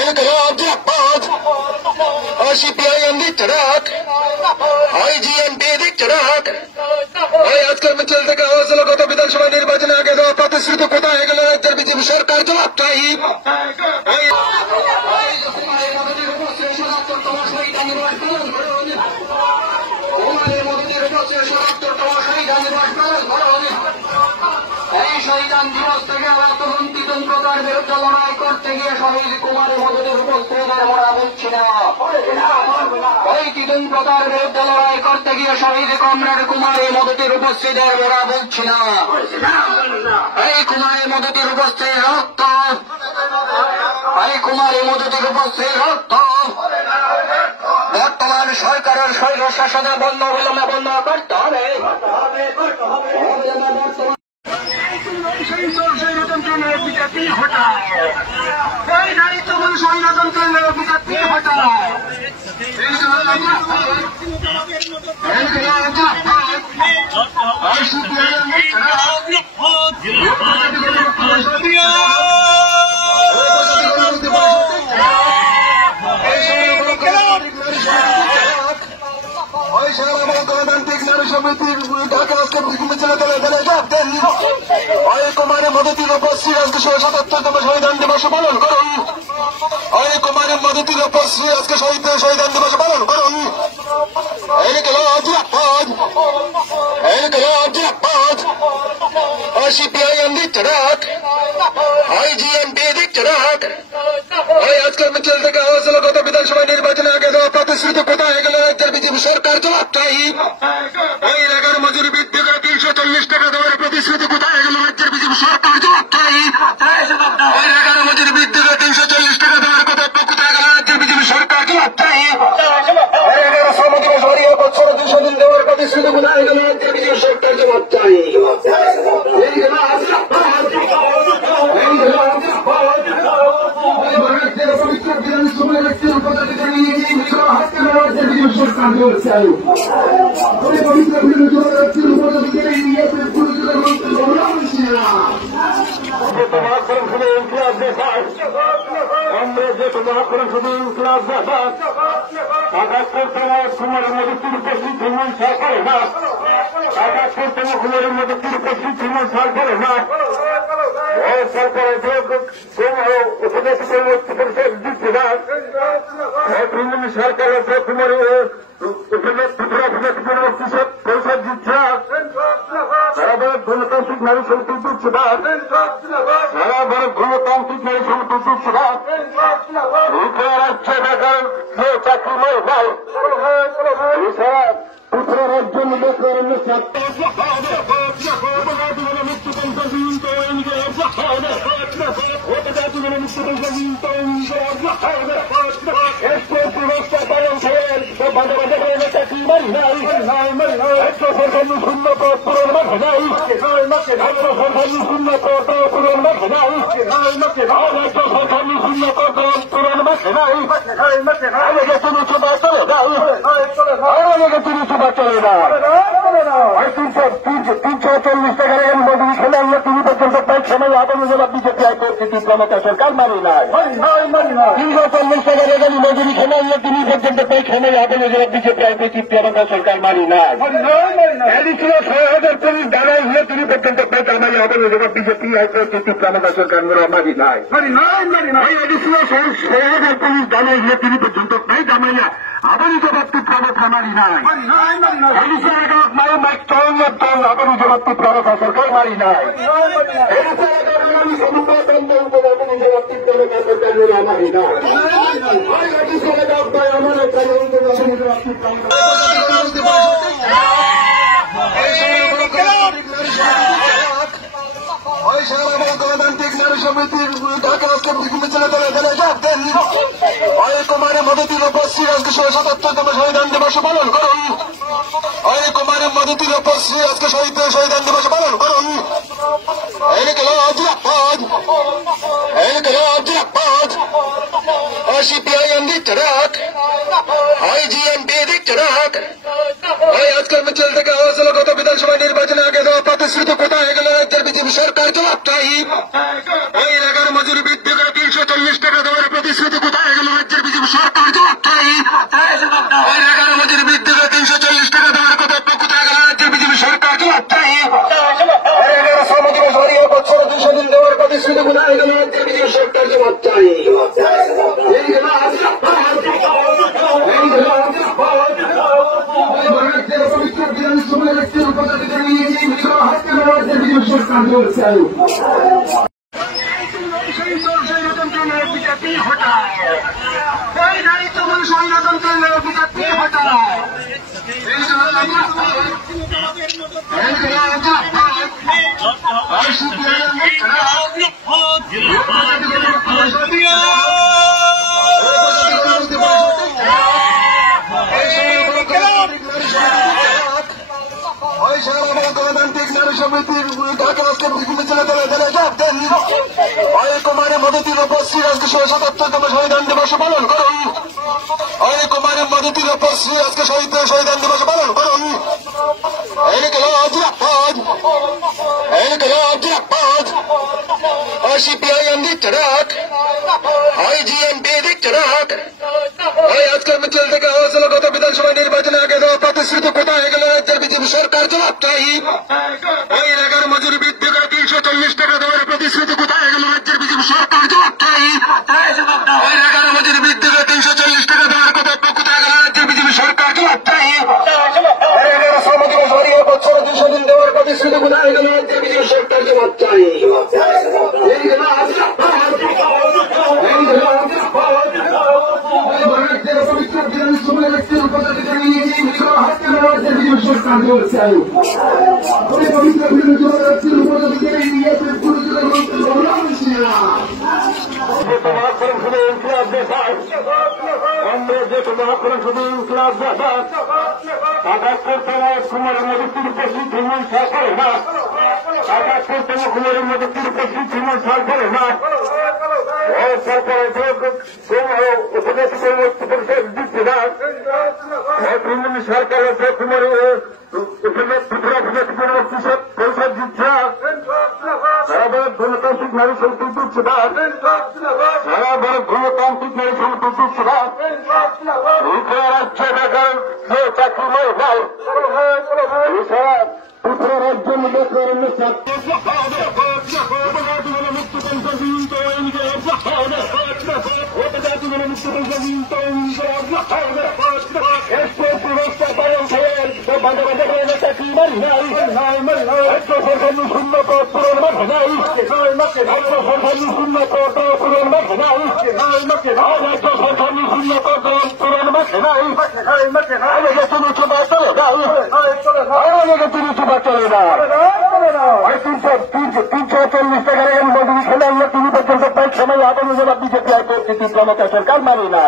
ইনকিলাব জিন্দাবাদ, CPIM দিচ্ছাক, IGMP দিচ্ছাক। আজকের মিছিল থেকে আওয়াজ হলো গত বিধানসভা নির্বাচনে আগে দেওয়া প্রতিশ্রুতি কোথায় গেল রাজ্যের বিজেপি সরকার? জবাব চাই। এই শহীদান দিবস থেকে তখন তিতুন প্রকার বিরুদ্ধে লড়াই করতে গিয়ে শহীদ কুমারের মদতের উপস্থিতির মরা বলছি না। এই তিতুন প্রকার বিরুদ্ধে লড়াই করতে গিয়ে শহীদ কমরেড কুমারের মদতের উপস্থিতির মরা বলছি না। এই কুমারের মদতের উপস্থিত রক্ত, এই কুমারের মদতের উপস্থিত রক্ত বর্তমান সরকারের শৈল শাসনে বন্ধ অবিলম্বে বন্ধ করতে হবে। বিজেপি হটাও, এই দায়িত্ব স্বৈরতন্ত্রের বিজেপি হটাও। গণতান্ত্রিক নারী সমিতির ঢাকা আজকে মিছিল দলে দলে জবাব দেন। কুমারের মদতির উপস্থিত আজকে 77তম শহীদান দিবস পালন করুন। কুমারের মদতির উপস্থিত আজকে শহীদান দিবস পালন করুন। ইনকিলাব জিন্দাবাদ, ইনকিলাব জিন্দাবাদ, সিপিআইএম দিচ্ছাক, আইজিএমপি দিচ্ছাক। আজকের মিছিল থেকে আওয়াজ হলো গত বিধানসভা নির্বাচনে আগে দেওয়া প্রতিশ্রুতি কোথায় গেল রাজ্যের বিজেপি সরকার? জবাব চাই। এলাকার মজুরি বৃদ্ধি করে 340 টাকা দেওয়ার প্রতিশ্রুতি কোথায় গেল রাজ্যের বিজেপি সরকার? জবাব চাই। এলাকার মজুরি বৃদ্ধি করে 340 টাকা দেওয়ার কথা কোথায় গেল রাজ্যের বিজেপি সরকার? জবাব চাই। এলাকার শ্রম দিবস বাড়িয়ে বছরে 200 দিন দেওয়ার প্রতিশ্রুতি কোথায় গেল রাজ্যের বিজেপি সরকার? জবাব চাই। আমরা যে তোমার করে শুধু ইনকিলাব জিন্দাবাদ, কুমারের মদতির উপস্থিত মীমাংসা করে না। ৭৮তম কুমারের মদতির উপস্থিত মীমাংসা করে না। সরকারের পরিষদ দিচ্ছে না। তৃণমূল সরকারের কুমারের পরিষদ দিচ্ছে না। সারা ভারত গণতান্ত্রিক নারী সমিতি দিচ্ছে না। সারা ভারত গণতান্ত্রিক নারী সমিতি দিচ্ছে না। রাজ্যে বেকার চাকরি নয় ভাই, পুত্র রাজ্য বেকার সরকার মানি নাই। 340 টাকা রেগানি মজুরি খেলে তিনি পর্যন্ত পেয়েছেন বিজেপি আইপিসি সরকার মানি নাই। 6,000 দাঁড়াই হলে তিনি পর্যন্ত পেয়েছে আমার বিজেপি আইপিসি সরকার মানি নাই। 6,000 পুলিশ দাঁড়াই হলে তিনি পর্যন্ত পেয়ে জামাইয়া আবার জবাবটি প্রবতা মারি নাই। আবার জবাবটি প্রবতা সরকার মারি নাই। গণতান্ত্রিক নারী সমিতির ঢাকা আজকে মিছিল দলে দলে জবাব দেন। কুমারের মদতির উপস্থিত আজকে 77তম শহীদান দিবস পালন করুন। কুমারের মদতির উপস্থিত আজকে শহীদান দিবস পালন করুন। ইনকিলাব জিন্দাবাদ, ইনকিলাব জিন্দাবাদ, সিপিআইএম দিচ্ছাক, আইজিএমপি দিচ্ছাক। আজকের মিছিল থেকে আওয়াজ হলো গত বিধানসভা নির্বাচনে আগে দেওয়া প্রতিশ্রুতি কোথায় গেল রাজ্যের বিজেপি সরকার? জবাব চাই। এলাকার মজুরি বৃদ্ধি করে 340 টাকা প্রতিশ্রুতি কোথায় গেল রাজ্যের বিজেপি সরকার? জবাব চাই। 11 মজুরি বৃদ্ধিকে 340 টাকা দেওয়ার কথা কোথায় গেল রাজ্যের বিজেপি সরকার? জবাব চাই। 1100 মজুরি সরিয়ে বছরে 200 দিন দেওয়ার প্রতিশ্রুতি কোথায় গেল রাজ্যের বিজেপি সরকার? জবাব চাই। बीजेपी हटाओ, कोई नारी तुम संगठन बीजेपी हटाओ। গণতান্ত্রিক নারী সমিতির ঢাকা আজকের মিছিলে দলে যোগ দেন। কুমারী মদতির উপস্থিত আজকে 77তম শহীদান দিবস পালন করুন। কুমারী মদতির উপস্থিত আজকে শহীদান দিবস পালন করুন। सीपीआईएम दी चढ़ाक, आईजीएमपी दी चढ़ाक। আজকের মিছিল থেকে হয়েছিল গত বিধানসভা নির্বাচনে আগে দেওয়া প্রতিশ্রুতি কোথায় গেল রাজ্যের বিজেপি সরকার? জবাব চাই। 11 মজুরি বৃদ্ধি করে 340 টাকা দেওয়ার প্রতিশ্রুতি কোথায় গেল রাজ্যের বিজেপি সরকার? জবাব চাই। 11 মজুরি বৃদ্ধি করে 340 টাকা দেওয়ার কথা কোথায় গেল রাজ্যের বিজেপি সরকার? জবাব চাই। 1100 মজুরি সরিয়ে বছরে 200 দিন দেওয়ার প্রতিশ্রুতি কোথায় গেল রাজ্যের বিজেপি সরকার? জবাব চাই। গণতান্ত্রিক নারী শক্তি দিচ্ছে সারা ভারত গণতান্ত্রিক নারী শক্তি দিচ্ছে রাজ্যে বেকার চাকরি নাই সারা ত্রিপুরা রাজ্যের বেকার सरकार मानी ना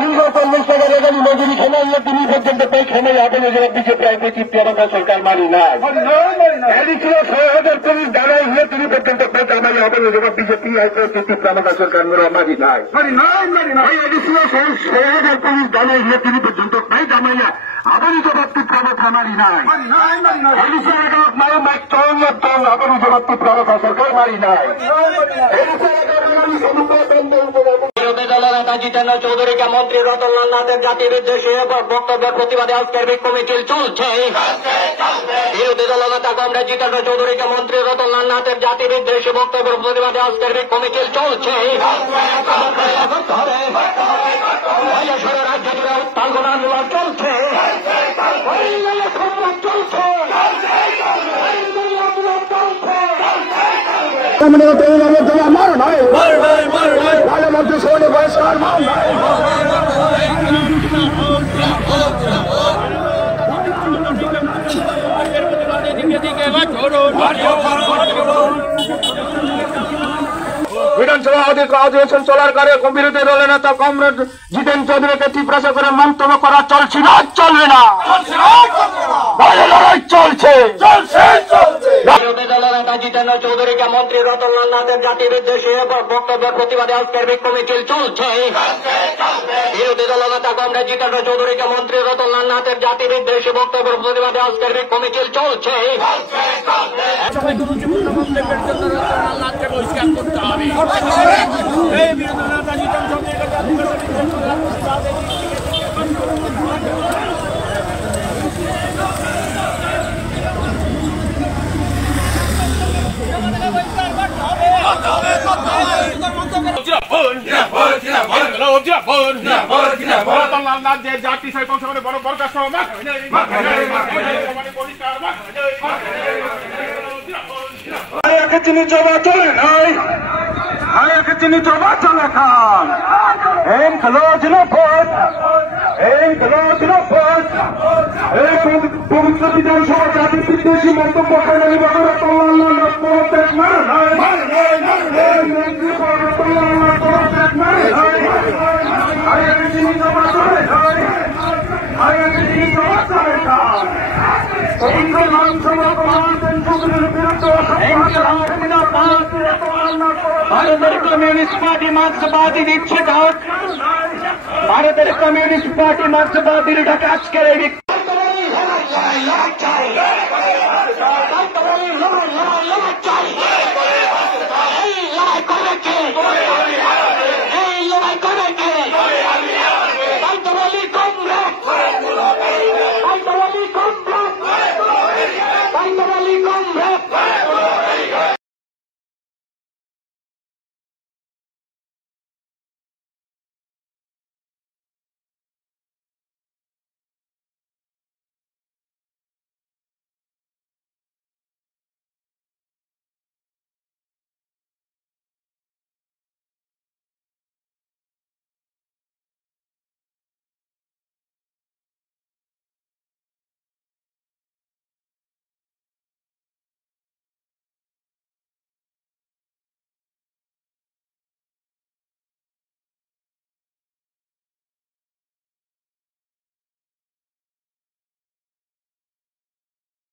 340 টাকা রেগানি মজুরি খেলে তিনি পর্যন্ত পেয়ে খেলে যাবেন বিজেপি আইপিসি প্রিয়াঙ্কা সরকার মানি না 6,000 পুলিশ দাঁড়াই হয়ে তিনি পর্যন্ত পেয়ে জামাই হবেন বিজেপি আইপিসি প্রিয়াঙ্কা সরকার মানি নাই 6,000 পুলিশ দাঁড়াই হয়ে তিনি পর্যন্ত পেয়ে জামাইয়া আবারই জবাবটি প্রাণতা মারি নাই আবারই জবাবটি প্রাণতা সরকার মারি নাই বিরোধী দলনেতা জিতেন্দ্র চৌধুরীকে মন্ত্রী রতনলাল নাথের জাতির উদ্দেশ্যে বক্তব্যের প্রতিবাদে আজকের বিক্ষোভ মিছিল চলছে। বিরোধী দলনেতা কমরেড জিতেন্দ্র চৌধুরীকে মন্ত্রী রতনলাল নাথের জাতির উদ্দেশ্যে বক্তব্যের প্রতিবাদে আজকের বিক্ষোভ মিছিল চলছে। রাজ্য জুড়ে উত্তাল আন্দোলন চলছে। বিধানসভা অধিবেশন চলার কারে বিরোধী দলের নেতা কমরেড জিতেন চৌধুরীকে তীব্র করে মন্তব্য করা চলছে না, চলবে না, লড়াই চলছে। বিরোধী দলের নেতা জিতেন্দ্র চৌধুরীকে মন্ত্রী রতনলাল নাথের জাতির উদ্দেশ্যে বক্তব্যের প্রতিবাদে আজকের বিক্ষোভ মিছিল চলছে। বিরোধী দলের নেতা কমরেড জিতেন্দ্র চৌধুরীকে মন্ত্রী রতনলাল নাথের জাতির উদ্দেশ্যে বক্তব্যের প্রতিবাদে আজকের বিক্ষোভ মিছিল চলছে। বহিষ্কার করতে হবে। জাতি সংসদে বড় বরখাস্ত চিনি জবা চলে নাই চিনি জবা চলে খান এম খেলো জিনাফত এই পবিত্র বিধানসভা জাতি বিদ্বেষী মন্তব্য করে ভারতের কমিউনিস্ট পার্টি মার্ক্সবাদী দিচ্ছে ডাক ভারতের কমিউনিস্ট পার্টি মার্ক্সবাদীর ডাক আজকের এই লড়াই